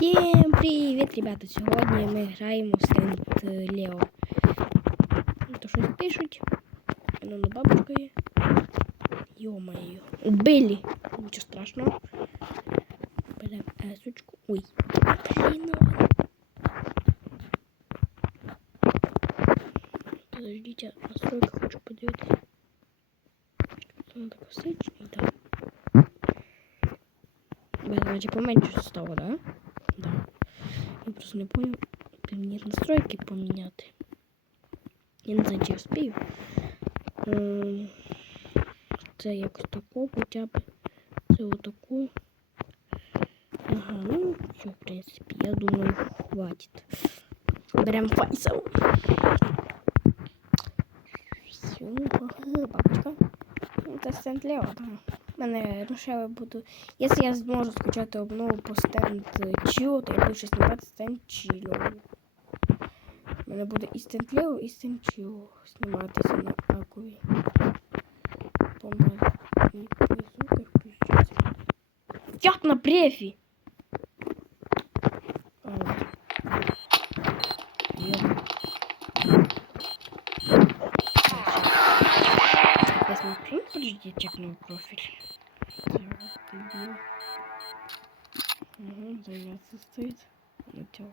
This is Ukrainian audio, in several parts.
Всім привіт, ребята! Сьогодні ми граємо в стенд Лео. То щось пишуть. Воно на бабушка є. Йо-моє. Убили. Нічого страшного. Берем есочку. Ой. Блін. ну. Подождите, настройки хочу подивитися. Надо посичний, так. Значит, поменьше стало? Да. Просто не понял. Мені настройки поміняти. Я не знаю, чи я вспію. Ем, Це якось таку хоча б. Це. Ага, ну все, в принципі, я думаю, хватит. Берем файсел. Все, бабочка. Це стенд Лео, да. У мене рушеве буду. Якщо я зможу скачати обнову по стенд Чіо, то я буду ще знімати стенд Чіо. У мене буде і стенд Лео, і стенд Чіо зніматися на Акуві. Помагай. Звуки включити. Як на брефі? А, от. Йо. Я смотрю, подожди, чекну профиль. Угу, заняться стоит. Чё.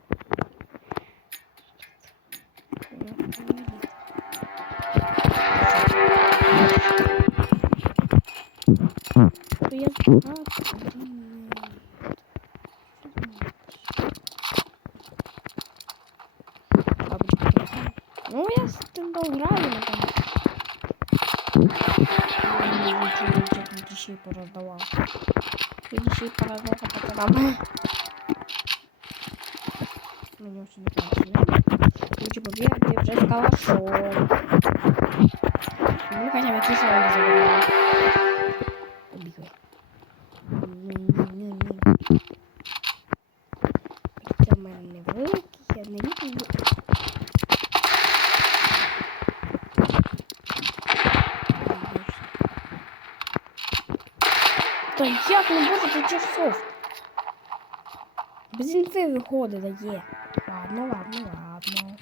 Я... А, блин. Бабочка такая. Ну, я с стендал граю, но там Дичей пораздавал. Дичей пораздавал, пацанам. Ну, я все не знаю. Лучше побегать уже с калашом. Ну, хотя бы кисло не забираю. Побегай. Ні-ні-ні-ні. Це в мене невеликий, я не люблю. Та як не буде це часов? Без інфи виходить, дає. Ладно, ладно, ладно.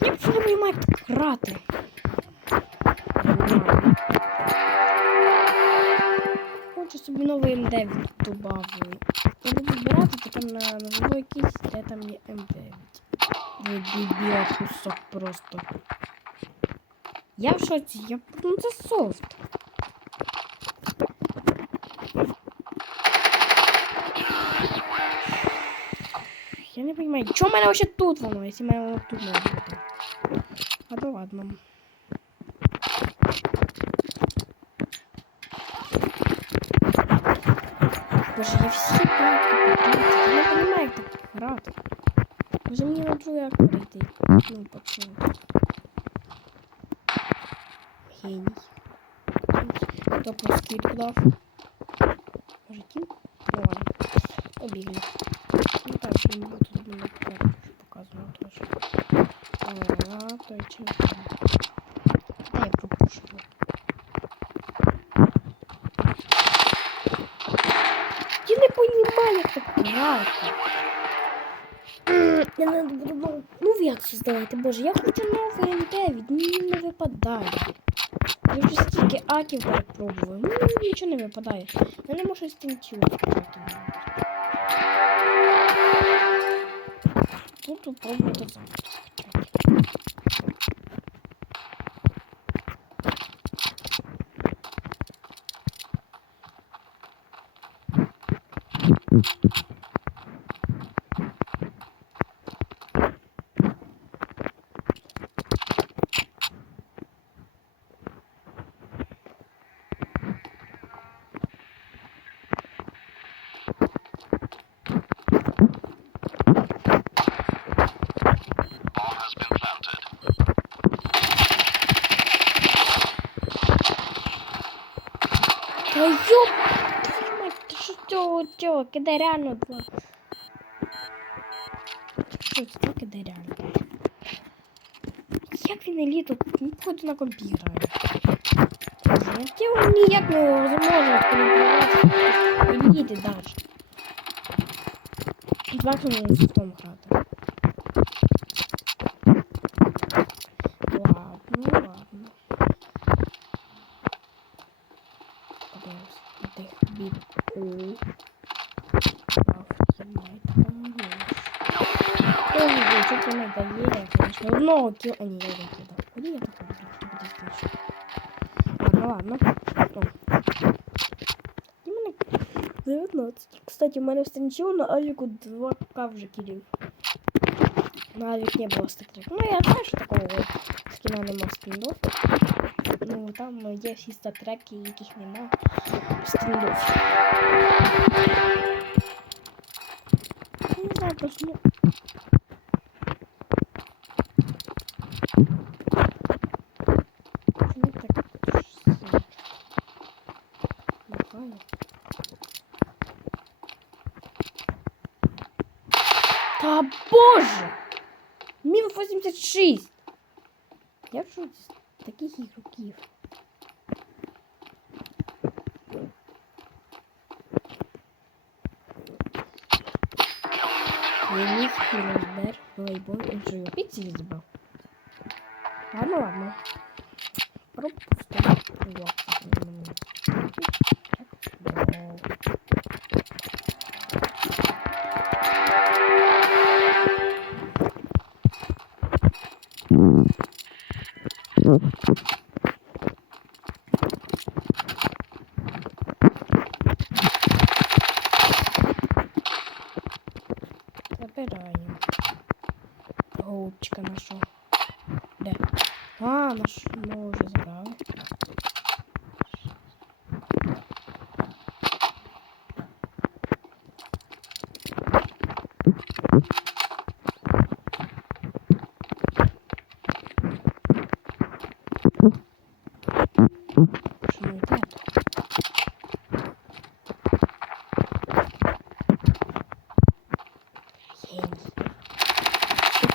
Як це не грати? Ладно. Хочу собі новий М9 добавлю. Я буду збирати, то там на якийсь, де там є М9. Ви кусок просто. Я в шоці, я ну це софт. Я не понимаю, что у мене вообще тут воно, если у мене воно тут може бути. Ладно, ладно. Боже, я всі палки потратила. Я не понимаю, як так грати. Може мені на другий акт прийти. Ну, пацан. Геній. Скидку дав? Може кін? Ну ладно. Ну так, не буду тут карточку показувати теж. А, той телефон. Та я пропущу. Я не понимаю, як так грати. Я не буду нову як боже, я хочу новий М9, мені не випадає. Аків перепробував, ну нічого не випадає. Я не можу інстинктивно скачати. Тут попробуйте завтра скачати. Цього, цього, кидай реально два. Що це? Як він еліту? Ну, на компі. Я ніяк не зможу відконтролювати. Еліти далі. Максимум в том грати. Ладно, ладно. Подивимось на тих бітку. Автомайт, Ой, что ты мне дає, конечно. Одного кіл... А, ні, я один кидав. Куди я такой, блін, буде знищити? Ладно, ладно. О. І мене 19. Кстати, у мене встанчило на Аліку 2к вже кілів. На Алік не було статрек. Ну, я знаю, що такого от скіна нема скіндов. Ну, там є всі статреки, яких нема скіндов. Я Не знаю, просто, ну... Чому так сильно? Лагає? Та боже! Мінус 86! Я в шоці з таких ігроків. Ленив, миллионер, плейбой, он же его Забираємо. Голубчика нашого. Де? А, наш ми вже забрали. Що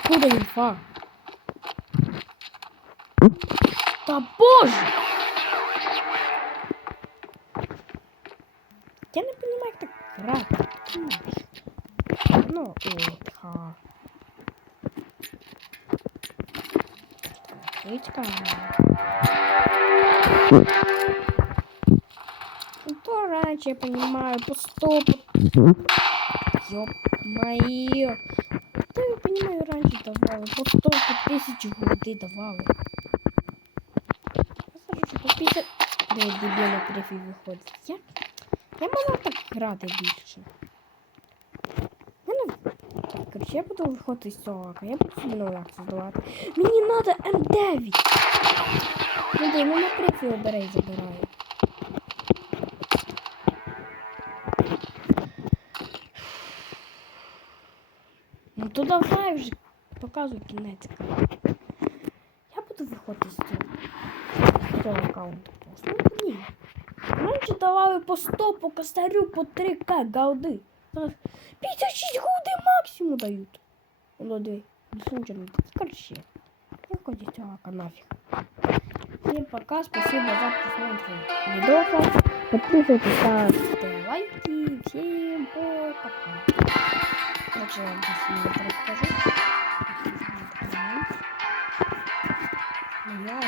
Откуда инфа? Да боже! Я не понимаю, как. Понимаешь? Ну, от, ха. Річка. Ну, То раньше я понимаю, по стопу. Ёп моё. Я раньше давали. По 100, по 1000 голди давали. А зараз вже по 50... Де дебіна трефі виходить. Я... Я можу так грати більше. Мене... Короче, я буду виходити з цього лака. Я буду собі лак создавати. Мені надо М9! Ну де, на трефі обирай забираю. Ну то давай вже показуй кінець. Я буду виходити з цього, цього аккаунту. Ну ні. Раніше давали по 100, по костарю, по 3к галди. Зараз 56 голди максимум дають. Ну диви, случайно. Короче, я хочу цього нафіг. Всем пока, спасибо за просмотр видео. Подписывайтесь, ставьте лайки. Всем пока. Короче, я вам сейчас не расскажу. Ну,